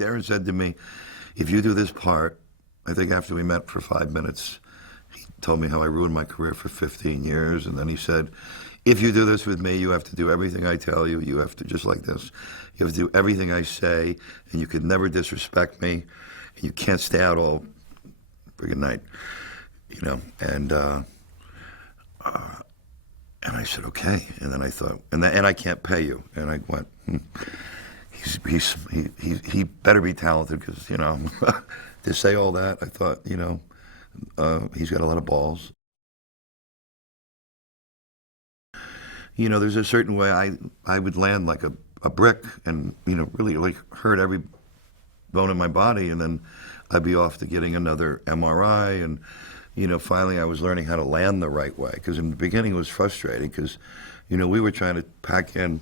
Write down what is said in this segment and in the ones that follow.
Darren said to me, if you do this part, I think after we met for 5 minutes, he told me how I ruined my career for 15 years. And then he said, if you do this with me, you have to do everything I tell you. You have to, just like this, you have to do everything I say, and you could never disrespect me. And you can't stay out all friggin' night, you know. And I said, okay. And then I thought, and I can't pay you. And I went, he better be talented, because, you know, to say all that, I thought, you know, he's got a lot of balls. You know, there's a certain way I would land like a brick and, you know, really like hurt every bone in my body, and then I'd be off to getting another MRI, and, you know, finally I was learning how to land the right way, because in the beginning it was frustrating, because, you know, we were trying to pack in,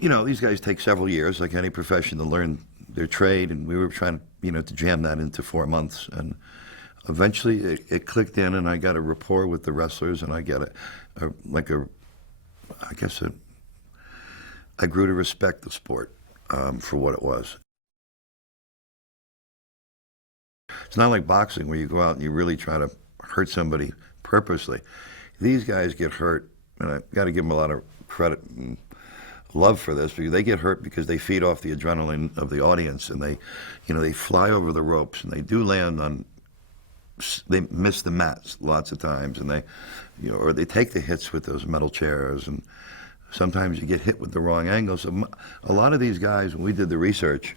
you know, these guys take several years, like any profession, to learn their trade, and we were trying to, you know, to jam that into 4 months, and eventually it clicked in, and I got a rapport with the wrestlers, and I got I grew to respect the sport for what it was. It's not like boxing where you go out and you really try to hurt somebody purposely. These guys get hurt, and I got to give them a lot of credit and love for this, because they get hurt because they feed off the adrenaline of the audience, and they, you know, they fly over the ropes, and they do land on, they miss the mats lots of times, and they, you know, or they take the hits with those metal chairs, and sometimes you get hit with the wrong angle. So a lot of these guys, when we did the research,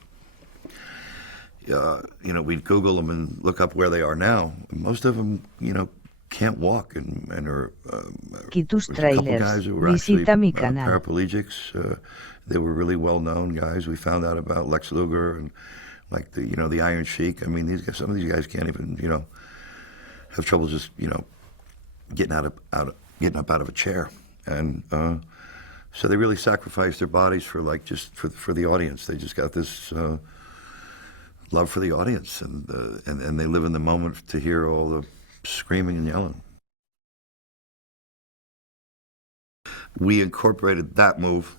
you know, we'd Google them and look up where they are now. Most of them, you know, can't walk, and are Aquí tus there's a couple trailers. guys who were actually Visita mi canal. paraplegics. They were really well-known guys. We found out about Lex Luger and, like, the, you know, the Iron Sheik. I mean, these guys, some of these guys can't even, you know, have trouble just, you know, getting up out of a chair, and so they really sacrificed their bodies for, like, just for the audience. They just got this love for the audience, and they live in the moment to hear all the screaming and yelling. We incorporated that move.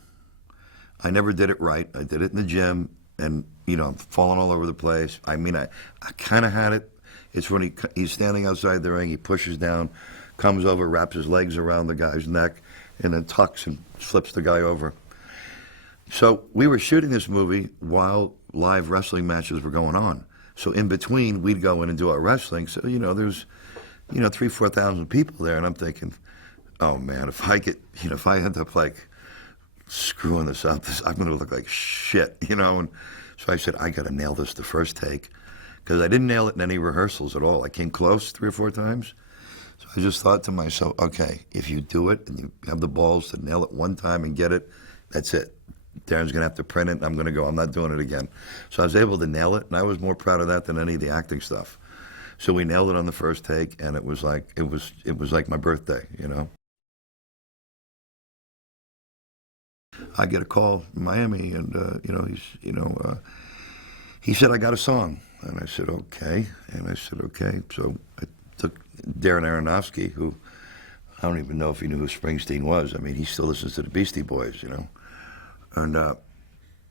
I never did it right. I did it in the gym, and, you know, I'm falling all over the place. I mean, I kind of had it. It's when he's standing outside the ring, he pushes down, comes over, wraps his legs around the guy's neck, and then tucks and flips the guy over. So we were shooting this movie while live wrestling matches were going on. So in between, we'd go in and do our wrestling. So, you know, there's, you know, 3,000 to 4,000 people there, and I'm thinking, oh man, if I end up, like, screwing this up, I'm going to look like shit, you know. And so I said, I got to nail this the first take, because I didn't nail it in any rehearsals at all. I came close 3 or 4 times. So I just thought to myself, okay, if you do it and you have the balls to nail it one time and get it, that's it. Darren's going to have to print it, and I'm going to go, I'm not doing it again. So I was able to nail it, and I was more proud of that than any of the acting stuff. So we nailed it on the first take, and it was like my birthday, you know. I get a call in Miami, and he said, I got a song, and I said, okay, So I took Darren Aronofsky, who I don't even know if he knew who Springsteen was. I mean, he still listens to the Beastie Boys, you know, and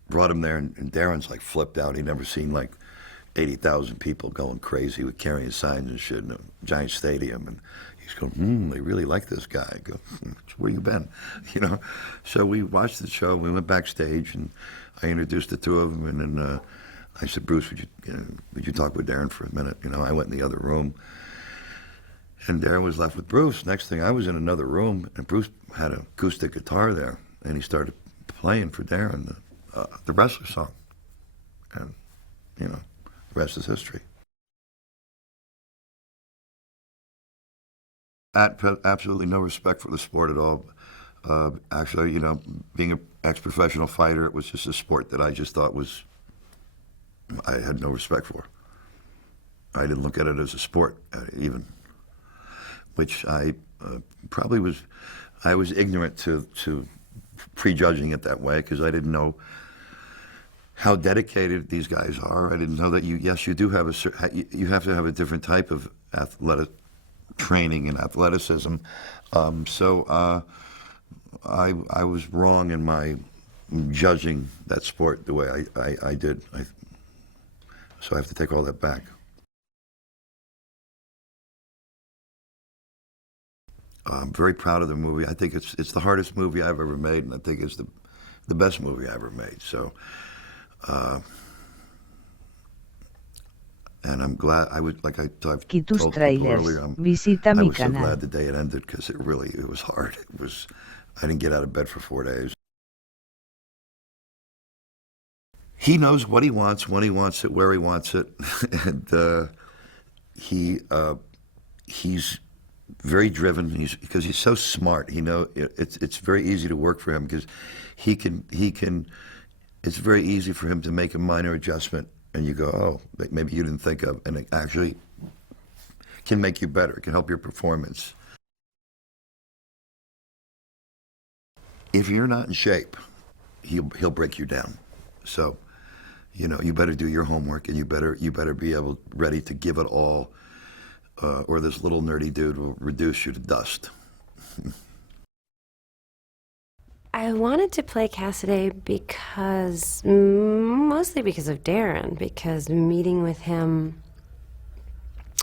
brought him there, and Darren's like flipped out. He'd never seen like 80,000 people going crazy with carrying signs and shit in a giant stadium, and he's going, they really like this guy. I go, where you been? You know. So we watched the show. We went backstage, and I introduced the two of them, and then I said, Bruce, would you talk with Darren for a minute? You know, I went in the other room, and Darren was left with Bruce. Next thing, I was in another room, and Bruce had an acoustic guitar there, and he started playing for Darren the wrestler song, and, you know, the rest is history. Absolutely no respect for the sport at all. Actually, you know, being an ex-professional fighter, it was just a sport that I just thought I had no respect for. I didn't look at it as a sport, even, which I probably was. I was ignorant to prejudging it that way, because I didn't know how dedicated these guys are. I didn't know that you have to have a different type of athletic training and athleticism. So I was wrong in my judging that sport the way I did. So I have to take all that back. I'm very proud of the movie. I think it's the hardest movie I've ever made, and I think it's the best movie I ever made. So, and I'm glad I've told people earlier, I was so glad the day it ended, because it was hard. I didn't get out of bed for 4 days. He knows what he wants, when he wants it, where he wants it, and he's very driven. Because he's so smart. It's very easy to work for him, because he can. It's very easy for him to make a minor adjustment, and you go, oh, maybe you didn't think of, and it actually can make you better. It can help your performance. If you're not in shape, he'll break you down. So, you better do your homework, and you better be ready to give it all, or this little nerdy dude will reduce you to dust. I wanted to play Cassidy mostly because of Darren, because meeting with him,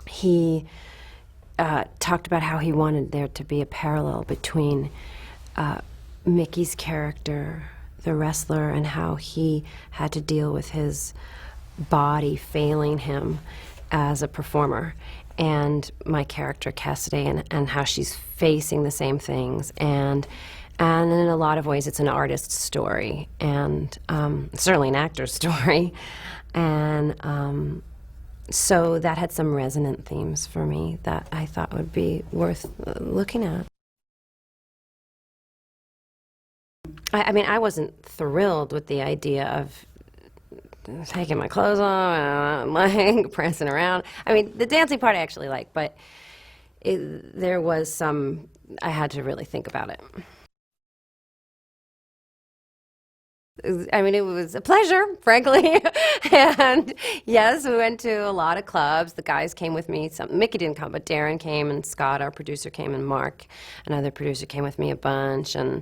he talked about how he wanted there to be a parallel between Mickey's character, the wrestler, and how he had to deal with his body failing him as a performer, and my character Cassidy, and how she's facing the same things, and in a lot of ways it's an artist's story, and certainly an actor's story, and so that had some resonant themes for me that I thought would be worth looking at. I mean, I wasn't thrilled with the idea of taking my clothes off and like prancing around. I mean, the dancing part I actually liked, but there was some, I had to really think about it. I mean, it was a pleasure, frankly. And yes, we went to a lot of clubs. The guys came with me. Mickey didn't come, but Darren came, and Scott, our producer, came, and Mark, another producer, came with me a bunch. And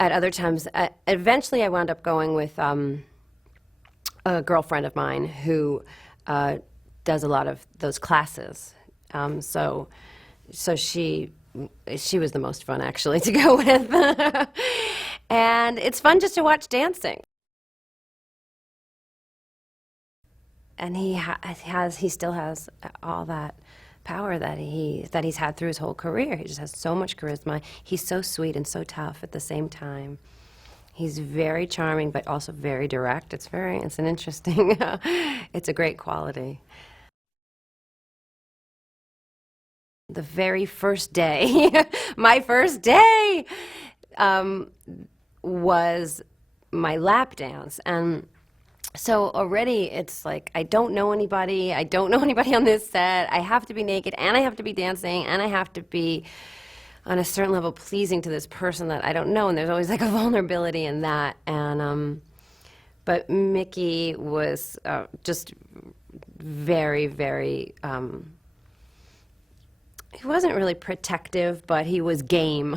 at other times, eventually I wound up going with a girlfriend of mine who does a lot of those classes. So she was the most fun, actually, to go with. And it's fun just to watch dancing. And he still has all that power that he's had through his whole career. He just has so much charisma. He's so sweet and so tough at the same time. He's very charming, but also very direct. It's an interesting, it's a great quality. The very first day, my first day, was my lap dance. And so already it's like, I don't know anybody on this set. I have to be naked, and I have to be dancing, and I have to be on a certain level pleasing to this person that I don't know, and there's always like a vulnerability in that. And but Mickey was just very, very, he wasn't really protective, but he was game.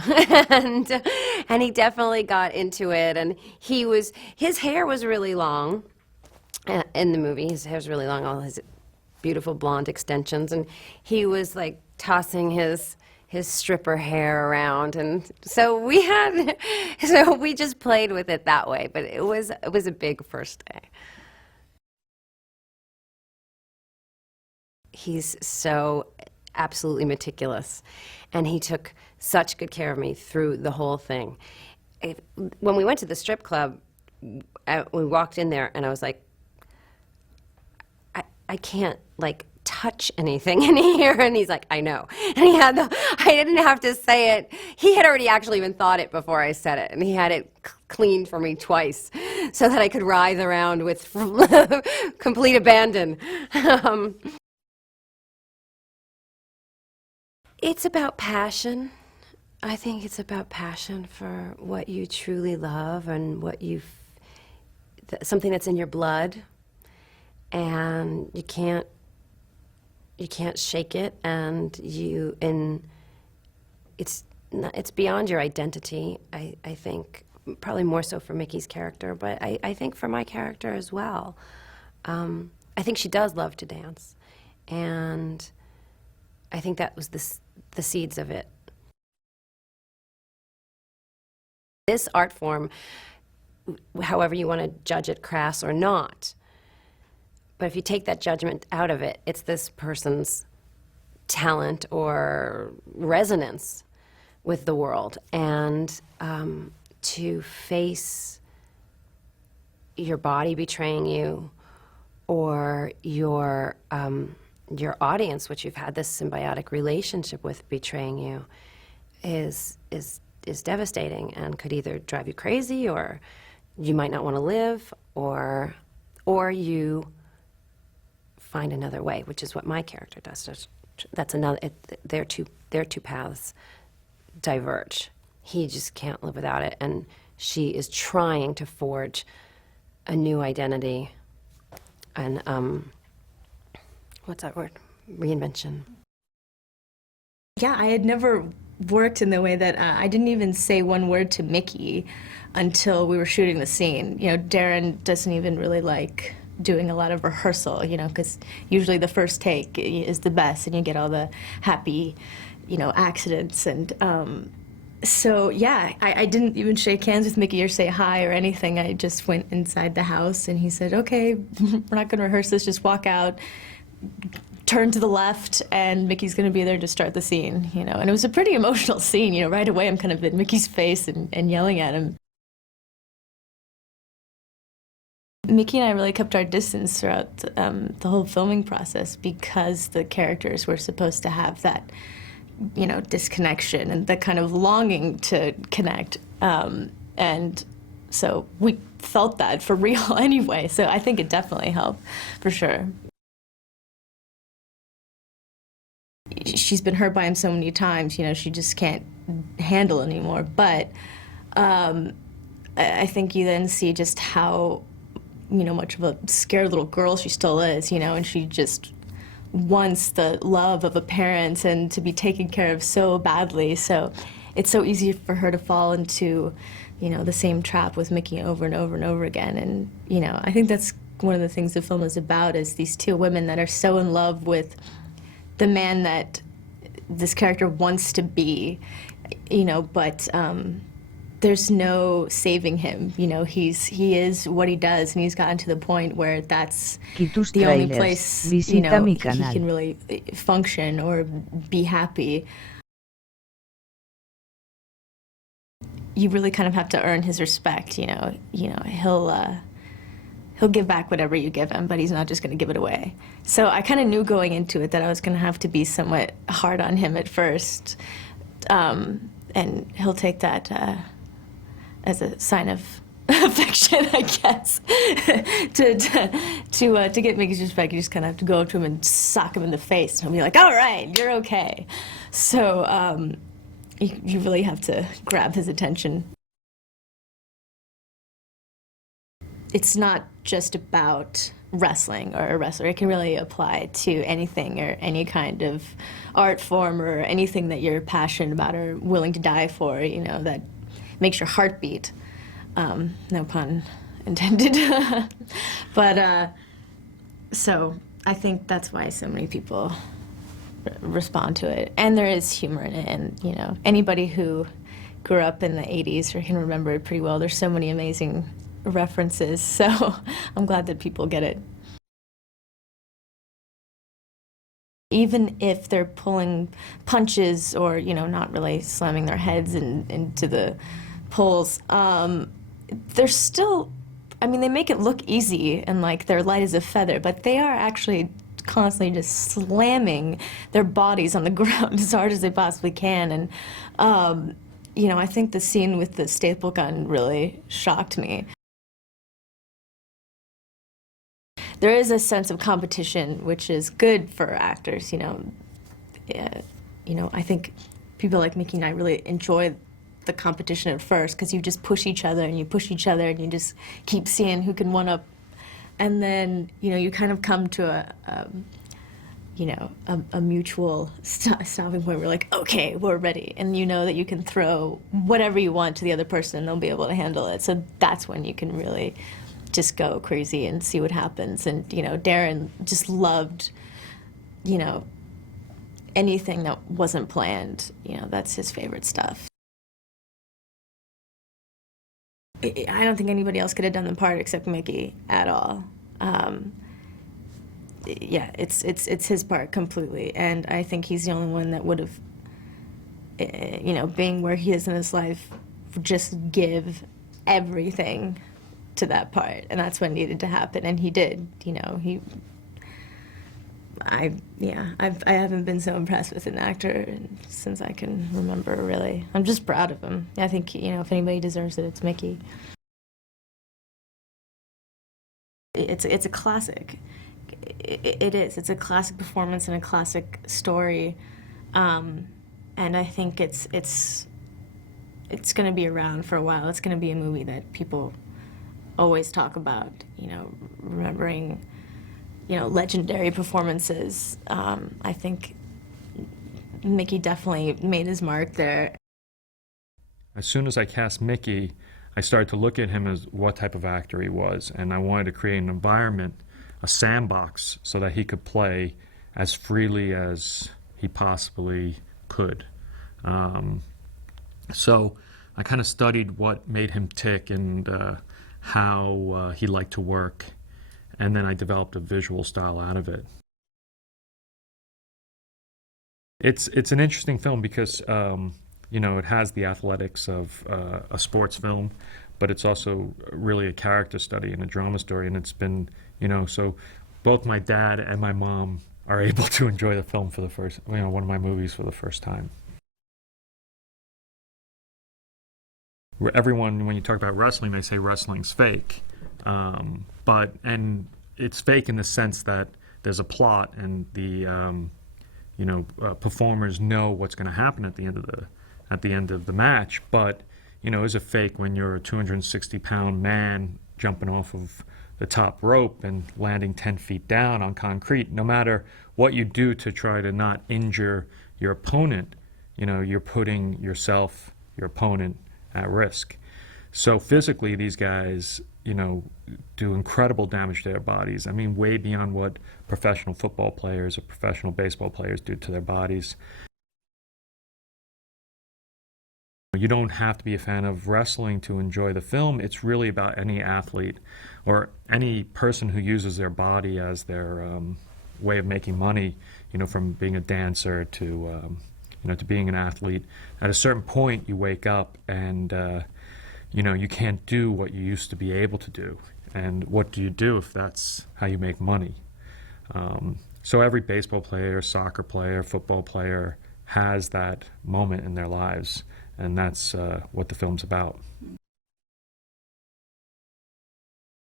and he definitely got into it, and his hair was really long in the movie. His hair's really long, all his beautiful blonde extensions, and he was like tossing his stripper hair around, and so we just played with it that way. But it was a big first day. He's so absolutely meticulous, and he took such good care of me through the whole thing. When we went to the strip club, we walked in there, and I was like, I can't like touch anything in here, and he's like, I know. And I didn't have to say it. He had already actually even thought it before I said it, and he had it cleaned for me twice so that I could writhe around with complete abandon. It's about passion. I think it's about passion for what you truly love and something that's in your blood, and you can't shake it, and it's beyond your identity, I think, probably more so for Mickey's character, but I think for my character as well. I think she does love to dance, and I think that was the seeds of it. This art form, however you want to judge it, crass or not, but if you take that judgment out of it, it's this person's talent or resonance with the world, and to face your body betraying you, or your audience, which you've had this symbiotic relationship with, betraying you, is devastating and could either drive you crazy, or you might not want to live, or you find another way, which is what my character does. That's another. Their two paths diverge. He just can't live without it, and she is trying to forge a new identity, and what's that word? Reinvention. Yeah, I had never worked in the way that I didn't even say one word to Mickey until we were shooting the scene. You know, Darren doesn't even really like doing a lot of rehearsal, you know, because usually the first take is the best and you get all the happy, you know, accidents. And so, yeah, I didn't even shake hands with Mickey or say hi or anything. I just went inside the house and he said, okay, we're not going to rehearse this, just walk out, turn to the left, and Mickey's going to be there to start the scene, you know. And it was a pretty emotional scene, you know. Right away I'm kind of in Mickey's face and yelling at him. Mickey and I really kept our distance throughout the whole filming process because the characters were supposed to have that, you know, disconnection and the kind of longing to connect. And so we felt that for real anyway, so I think it definitely helped, for sure. She's been hurt by him so many times, you know, she just can't handle it anymore. But I think you then see just how, you know, much of a scared little girl she still is, you know, and she just wants the love of a parent and to be taken care of so badly. So it's so easy for her to fall into, you know, the same trap with Mickey over and over and over again. And, you know, I think that's one of the things the film is about, is these two women that are so in love with the man that this character wants to be, you know, but there's no saving him. You know, he is what he does, and he's gotten to the point where that's the only place, you know, he can really function or be happy. You really kind of have to earn his respect, you know. He'll give back whatever you give him, but he's not just going to give it away. So I kind of knew going into it that I was going to have to be somewhat hard on him at first, and he'll take that as a sign of affection, I guess. to get Mickey's respect, you just kind of have to go up to him and sock him in the face, and he'll be like, "All right, you're okay." So you really have to grab his attention. It's not just about wrestling or a wrestler. It can really apply to anything or any kind of art form or anything that you're passionate about or willing to die for, you know, that makes your heart beat. No pun intended. But so I think that's why so many people respond to it. And there is humor in it, and, you know, anybody who grew up in the 80s or can remember it pretty well, there's so many amazing references, so I'm glad that people get it. Even if they're pulling punches or, you know, not really slamming their heads into the poles, they're still, I mean, they make it look easy and like they're light as a feather, but they are actually constantly just slamming their bodies on the ground as hard as they possibly can. And you know, I think the scene with the staple gun really shocked me. There is a sense of competition, which is good for actors, you know. You know, I think people like Mickey and I really enjoy the competition at first, because you just push each other and you push each other and you just keep seeing who can one-up. And then, you know, you kind of come to you know, a mutual stopping point. We're like, okay, we're ready. And you know that you can throw whatever you want to the other person and they'll be able to handle it. So that's when you can really just go crazy and see what happens. And, you know, Darren just loved, you know, anything that wasn't planned. You know, that's his favorite stuff. I don't think anybody else could have done the part except Mickey at all. Yeah, it's his part completely, and I think he's the only one that would have, you know, being where he is in his life, just give everything to that part, and that's what needed to happen, and he did. You know, I haven't been so impressed with an actor since I can remember, really. I'm just proud of him. I think, you know, if anybody deserves it, it's Mickey. It's a classic. It is. It's a classic performance and a classic story, and I think it's going to be around for a while. It's going to be a movie that people always talk about. You know, remembering, you know, legendary performances. I think Mickey definitely made his mark there. As soon as I cast Mickey, I started to look at him as what type of actor he was, and I wanted to create an environment, a sandbox, so that he could play as freely as he possibly could. So I kind of studied what made him tick and how he liked to work, and then I developed a visual style out of it. It's an interesting film because you know, it has the athletics of a sports film, but it's also really a character study and a drama story, and it's been, you know, so both my dad and my mom are able to enjoy the film for the first, you know, one of my movies for the first time. Everyone, when you talk about wrestling, they say wrestling's fake, and it's fake in the sense that there's a plot and the you know, performers know what's going to happen at the end of the match, but you know, is it fake when you're a 260-pound man jumping off of the top rope and landing 10 feet down on concrete? No matter what you do to try to not injure your opponent, you know, you're putting yourself, your opponent, at risk. So physically, these guys, you know, do incredible damage to their bodies. I mean, way beyond what professional football players or professional baseball players do to their bodies. You don't have to be a fan of wrestling to enjoy the film. It's really about any athlete or any person who uses their body as their way of making money, you know, from being a dancer to, you know, to being an athlete. At a certain point, you wake up and, you know, you can't do what you used to be able to do. And what do you do if that's how you make money? So every baseball player, soccer player, football player has that moment in their lives. And that's what the film's about.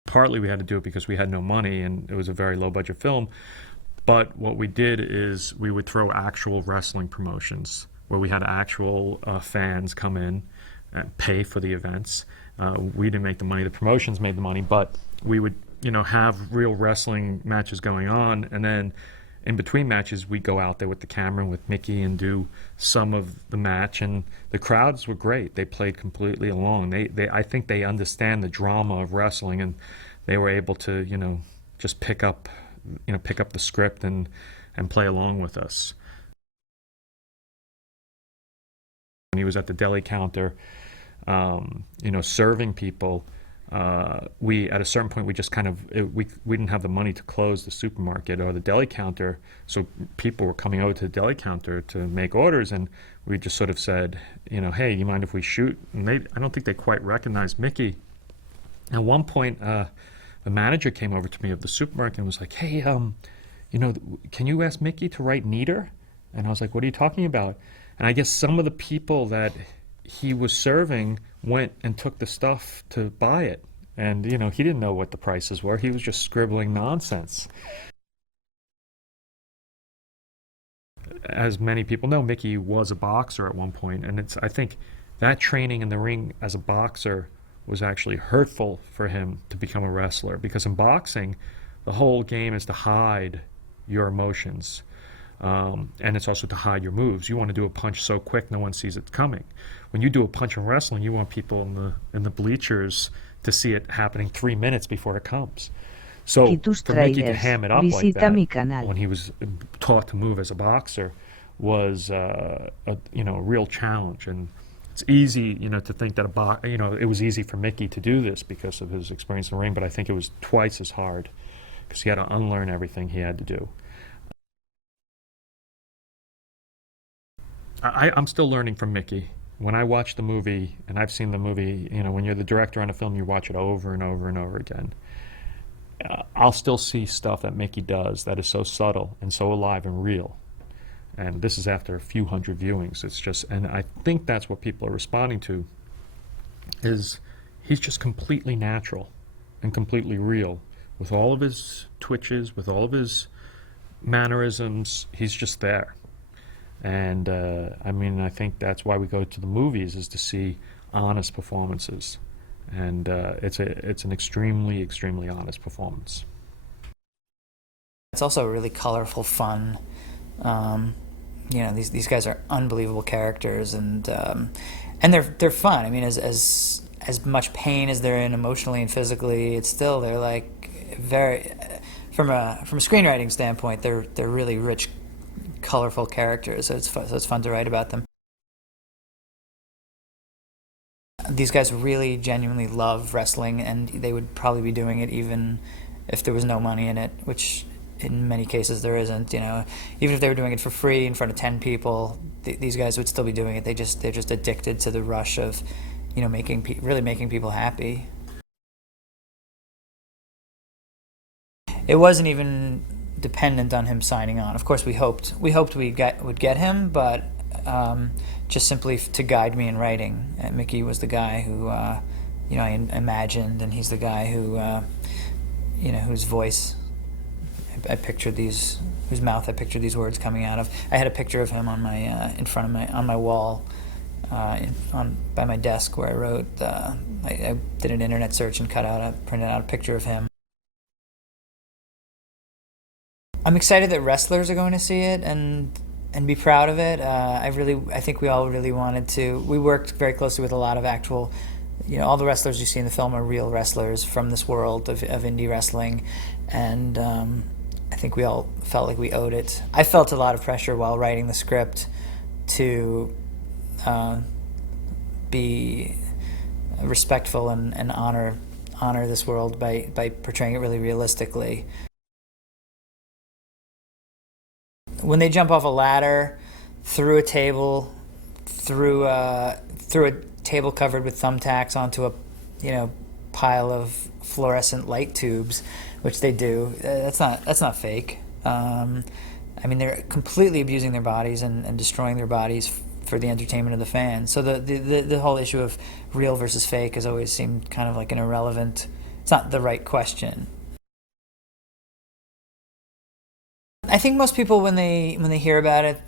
Partly we had to do it because we had no money and it was a very low budget film. But what we did is we would throw actual wrestling promotions where we had actual fans come in and pay for the events. We didn't make the money, the promotions made the money, but we would, you know, have real wrestling matches going on, and then in between matches, we go out there with the camera with Mickey and do some of the match, and the crowds were great. They played completely along. I think they understand the drama of wrestling, and they were able to, you know, just pick up the script and play along with us. When he was at the deli counter, you know, serving people, we at a certain point we just kind of we didn't have the money to close the supermarket or the deli counter, so people were coming over to the deli counter to make orders, and we just sort of said, you know, hey, you mind if we shoot? And I don't think they quite recognized Mickey. At one point, the manager came over to me of the supermarket and was like, hey, you know, can you ask Mickey to write neater? And I was like, what are you talking about? And I guess some of the people that he was serving went and took the stuff to buy it. And, you know, he didn't know what the prices were. He was just scribbling nonsense. As many people know, Mickey was a boxer at one point, and I think that training in the ring as a boxer was actually hurtful for him to become a wrestler, because in boxing, the whole game is to hide your emotions. And it's also to hide your moves. You want to do a punch so quick no one sees it coming. When you do a punch in wrestling, you want people in the bleachers to see it happening 3 minutes before it comes. So Y tus for Mickey to trailers, ham it up like visita mi that canal. when he was taught to move as a boxer was a real challenge. And it's easy, to think that it was easy for Mickey to do this because of his experience in the ring, but I think it was twice as hard because he had to unlearn everything he had to do. I'm still learning from Mickey. When I watch the movie, and I've seen the movie, when you're the director on a film, you watch it over and over and over again. I'll still see stuff that Mickey does that is so subtle and so alive and real. And this is after a few hundred viewings. It's just, and I think that's what people are responding to, is he's just completely natural and completely real. With all of his twitches, with all of his mannerisms, he's just there. And I think that's why we go to the movies, is to see honest performances. And it's an extremely, extremely honest performance. It's also really colorful, fun. These guys are unbelievable characters, and they're fun. I mean, as much pain as they're in emotionally and physically, they're like very, from a screenwriting standpoint, they're really rich, colorful characters. So it's fun to write about them. These guys really genuinely love wrestling, and they would probably be doing it even if there was no money in it, which in many cases there isn't. Even if they were doing it for free in front of 10 people, these guys would still be doing it. They're just addicted to the rush of, making people happy. It wasn't even dependent on him signing on. Of course, we hoped would get him, but just simply to guide me in writing. And Mickey was the guy who I imagined, and he's the guy who whose voice I pictured whose mouth I pictured these words coming out of. I had a picture of him on my in front of on my wall by my desk where I wrote. I did an internet search and printed out a picture of him. I'm excited that wrestlers are going to see it and be proud of it. I think we all really wanted to. We worked very closely with a lot of actual, all the wrestlers you see in the film are real wrestlers from this world of indie wrestling, and I think we all felt like we owed it. I felt a lot of pressure while writing the script to be respectful and honor this world by portraying it really realistically. When they jump off a ladder, through a table, through a table covered with thumbtacks onto a pile of fluorescent light tubes, which they do, that's not fake. They're completely abusing their bodies and destroying their bodies for the entertainment of the fans. So the whole issue of real versus fake has always seemed kind of like an irrelevant. It's not the right question. I think most people, when they hear about it,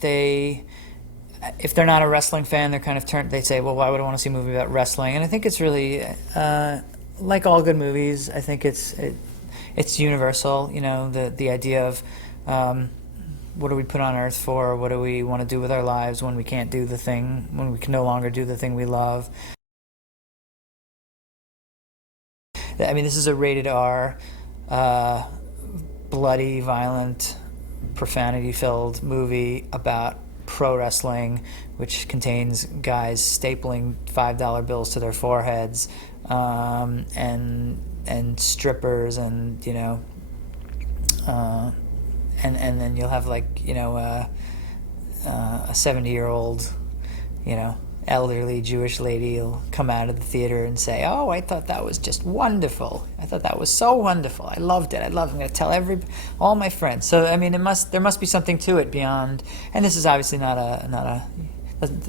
if they're not a wrestling fan, they're kind of they say, well, why would I want to see a movie about wrestling? And I think it's really, like all good movies, I think it's universal. The idea of what are we put on earth for? What do we want to do with our lives when we can't do when we can no longer do the thing we love? This is a rated R, bloody, violent, profanity-filled movie about pro wrestling, which contains guys stapling $5 bills to their foreheads, and strippers, and and then you'll have a 70-year-old, elderly Jewish lady will come out of the theater and say, "Oh, I thought that was just wonderful. I thought that was so wonderful. I loved it. I'm going to tell all my friends." So there must be something to it beyond. And this is obviously not a.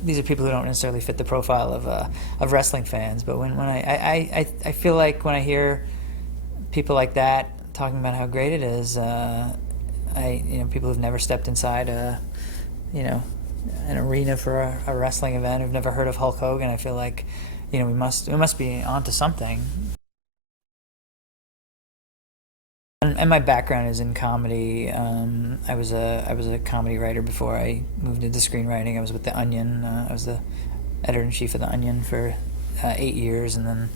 These are people who don't necessarily fit the profile of wrestling fans. But when I feel like when I hear people like that talking about how great it is, people who've never stepped inside an arena for a wrestling event, who've never heard of Hulk Hogan, I feel like, we must be onto something. And and my background is in comedy. I was a comedy writer before I moved into screenwriting. I was with The Onion. I was the editor-in-chief of The Onion for 8 years, and then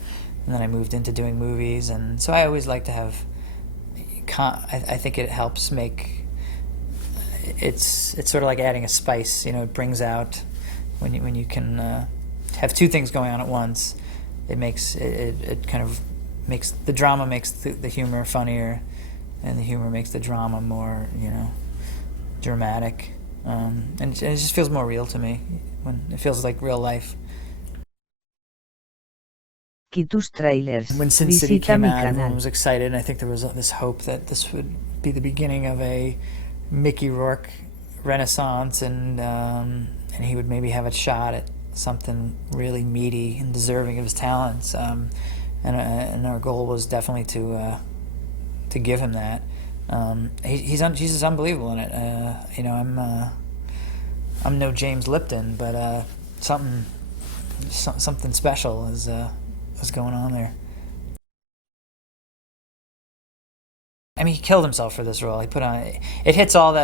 I moved into doing movies. And so I always like to have. I think it helps make. It's sort of like adding a spice. You know, it brings out when you can have two things going on at once. It makes it kind of makes the drama makes the humor funnier, and the humor makes the drama more, you know, dramatic, and it just feels more real to me when it feels like real life. Tus trailers. When Sin City Visita came mi out, everyone canal. was excited, and I think there was this hope that this would be the beginning of a Mickey Rourke renaissance, and he would maybe have a shot at something really meaty and deserving of his talents. And our goal was definitely to give him that. He's just unbelievable in it. You know, I'm no James Lipton, but something special is going on there. I mean, he killed himself for this role. He put on it hits all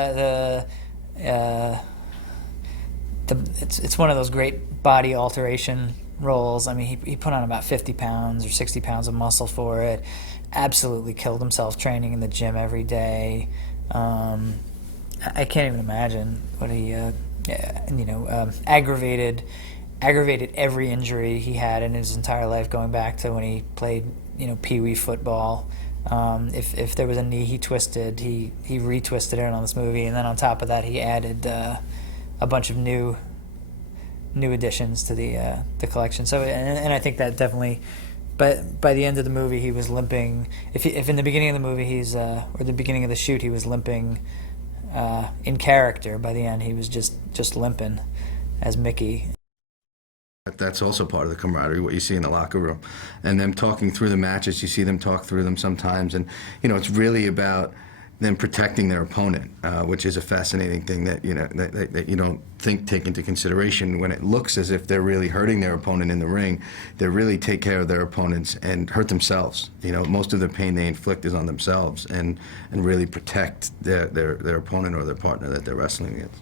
it's one of those great body alteration roles. I mean, he put on about 50 pounds or 60 pounds of muscle for it. Absolutely killed himself training in the gym every day. I can't even imagine what he, aggravated every injury he had in his entire life, going back to when he played, pee-wee football. If there was a knee he twisted, he retwisted it on this movie, and then on top of that, he added a bunch of new additions to the collection. So, and I think that definitely, but by the end of the movie, he was limping. If in the beginning of the movie or the beginning of the shoot, he was limping in character. By the end, he was just limping as Mickey. That's also part of the camaraderie, what you see in the locker room. And them talking through the matches, you see them talk through them sometimes. And, it's really about them protecting their opponent, which is a fascinating thing that, that you don't take into consideration. When it looks as if they're really hurting their opponent in the ring, they really take care of their opponents and hurt themselves. Most of the pain they inflict is on themselves, and really protect their opponent or their partner that they're wrestling against.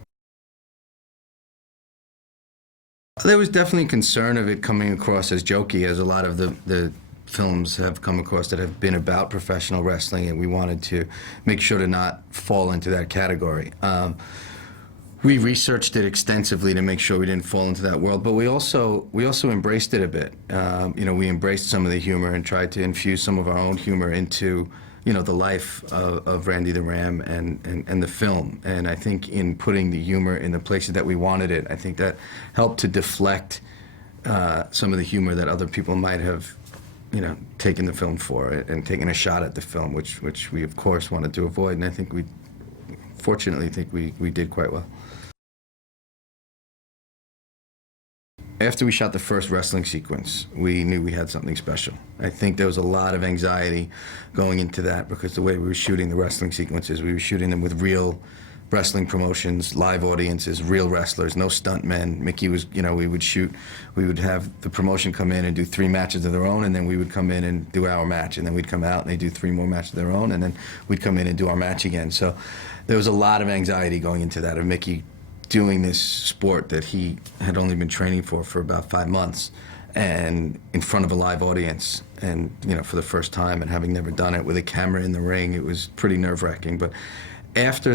There was definitely concern of it coming across as jokey, as a lot of the films have come across that have been about professional wrestling, and we wanted to make sure to not fall into that category. We researched it extensively to make sure we didn't fall into that world, but we also embraced it a bit. We embraced some of the humor and tried to infuse some of our own humor into the life of Randy the Ram and the film. And I think in putting the humor in the places that we wanted it, I think that helped to deflect some of the humor that other people might have, taken the film for it and taken a shot at the film, which we of course wanted to avoid. And I think fortunately we did quite well. After we shot the first wrestling sequence, we knew we had something special. I think there was a lot of anxiety going into that, because the way we were shooting the wrestling sequences, we were shooting them with real wrestling promotions, live audiences, real wrestlers, no stuntmen. Mickey was, we would have the promotion come in and do 3 matches of their own, and then we would come in and do our match, and then we'd come out and they'd do 3 more matches of their own, and then we'd come in and do our match again. So there was a lot of anxiety going into that, of Mickey doing this sport that he had only been training for about 5 months, and in front of a live audience, and for the first time, and having never done it with a camera in the ring, it was pretty nerve-wracking. But after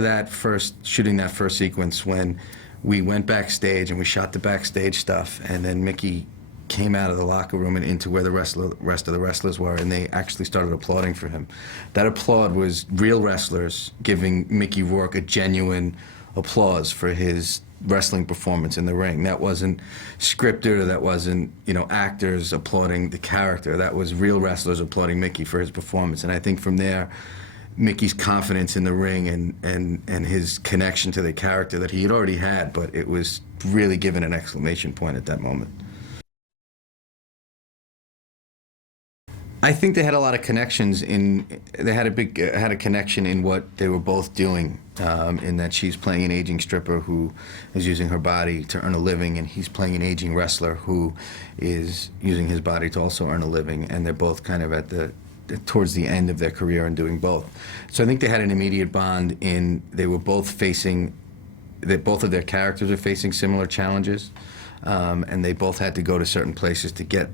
shooting that first sequence, when we went backstage and we shot the backstage stuff, and then Mickey came out of the locker room and into where the rest of the wrestlers were, and they actually started applauding for him. That applaud was real wrestlers giving Mickey Rourke a genuine applause for his wrestling performance in the ring. That wasn't scripted, or that wasn't, actors applauding the character. That was real wrestlers applauding Mickey for his performance. And I think from there, Mickey's confidence in the ring and his connection to the character that he had already had, but it was really given an exclamation point at that moment. I think they had a lot of connections they had a connection in what they were both doing, in that she's playing an aging stripper who is using her body to earn a living, and he's playing an aging wrestler who is using his body to also earn a living, and they're both kind of at towards the end of their career and doing both. So I think they had an immediate bond in they were both facing, that both of their characters were facing similar challenges, and they both had to go to certain places to get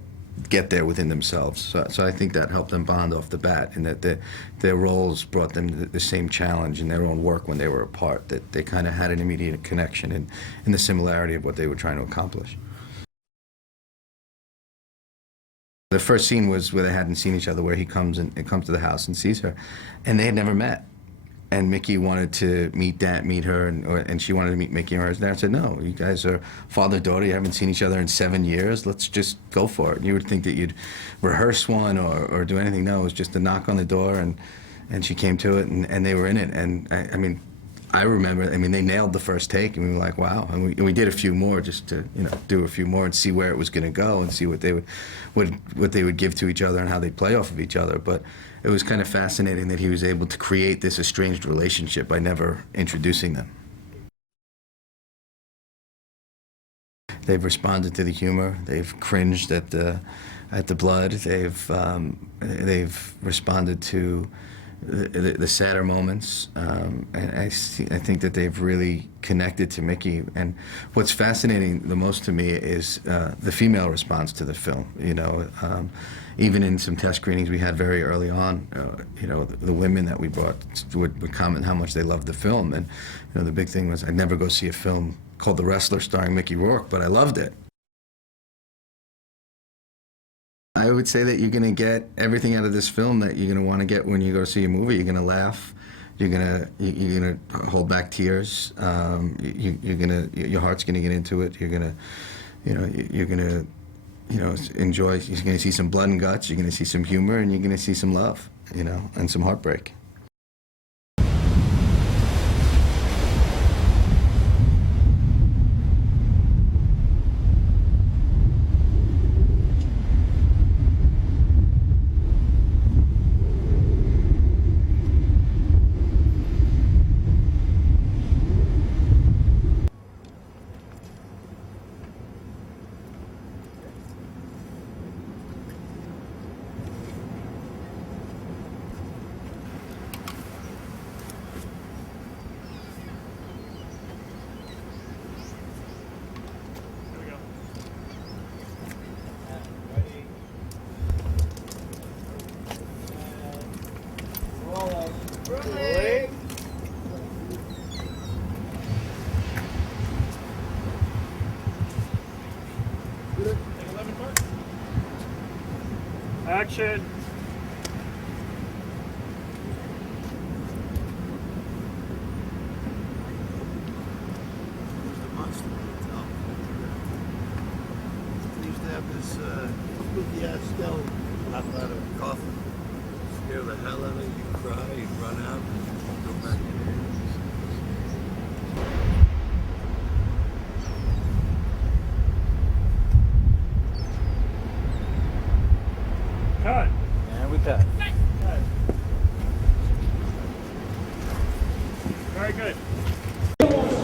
there within themselves. So I think that helped them bond off the bat, and that their roles brought them the same challenge in their own work when they were apart, that they kind of had an immediate connection in the similarity of what they were trying to accomplish. The first scene was where they hadn't seen each other, where he comes to the house and sees her, and they had never met. And Mickey wanted to meet her, and she wanted to meet Mickey, and her dad said, "No, you guys are father-daughter. You haven't seen each other in 7 years. Let's just go for it." And you would think that you'd rehearse one or do anything. No, it was just a knock on the door, and she came to it, and they were in it. And I mean, I remember. I mean, they nailed the first take, and we were like, "Wow!" And we did a few more just to do a few more and see where it was going to go and see what they would give to each other and how they'd play off of each other. But it was kind of fascinating that he was able to create this estranged relationship by never introducing them. They've responded to the humor. They've cringed at the blood. They've responded to the sadder moments, and I think that they've really connected to Mickey. And what's fascinating the most to me is the female response to the film. Even in some test screenings we had very early on, the women that we brought would comment how much they loved the film. And the big thing was, I'd never go see a film called The Wrestler starring Mickey Rourke, but I loved it. I would say that you're going to get everything out of this film that you're going to want to get when you go see a movie. You're going to laugh. You're going to hold back tears. Your heart's going to get into it. You're going to enjoy. You're going to see some blood and guts. You're going to see some humor, and you're going to see some love, and some heartbreak. Action! They used to have this spooky ass skeleton pop out of a coffin. Scare the hell out of you, you cry, you run out, and go back in there. Cut! And we cut. Very good.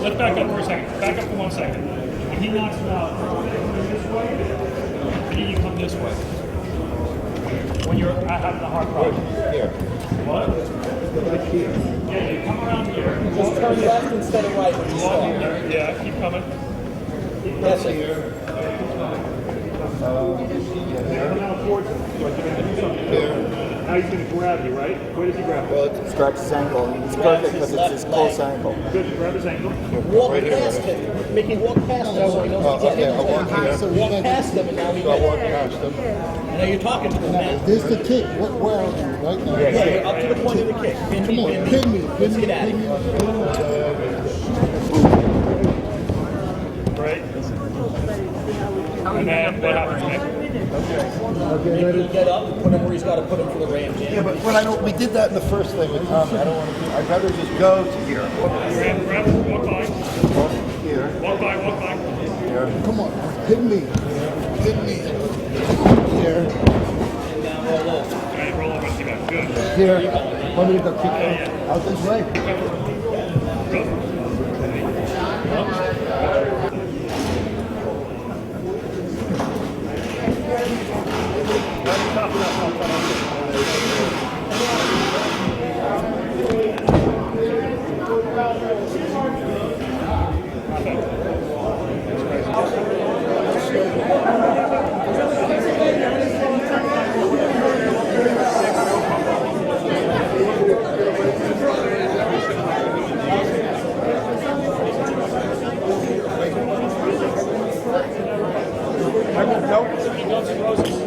Let's back up for a second. Back up for 1 second. When he knocks him out, this way, and you come this way. When you're having a heart problem. Here. What? Like here. Yeah, you come around here. Just turn left instead of right when you Walk in stop. there. Yeah, keep coming. That's it. Come out towards him. So you're going to do something. Now he's going to grab you, right? Where does he grab you? Well, it strikes his ankle. It's perfect because it's his close ankle. Good. Grab his ankle. Walk past him. Mickey, walk past him. So he knows he's Okay, I'll walk here. So walk past him and now he I'll walk gets. past him. Now you're talking to him now. There's the kick. Where are you right now? Yeah, you're up to the point of the kick. Pin Come me, on, pin pin me. me. Let's get at it. Right? And then what happens next? Mickey, get up and put him where he's got to put him for the ram jam. Yeah, but when I don't, we did that in the first thing with Tommy. I don't want to. I'd rather just go to here. Grab, walk by. Here. Walk by. Here. Come on, hit me. Hit me. Here. And now roll over. Okay, roll over and see that. Good. Here. Want me to go kick out this way? I moved, no?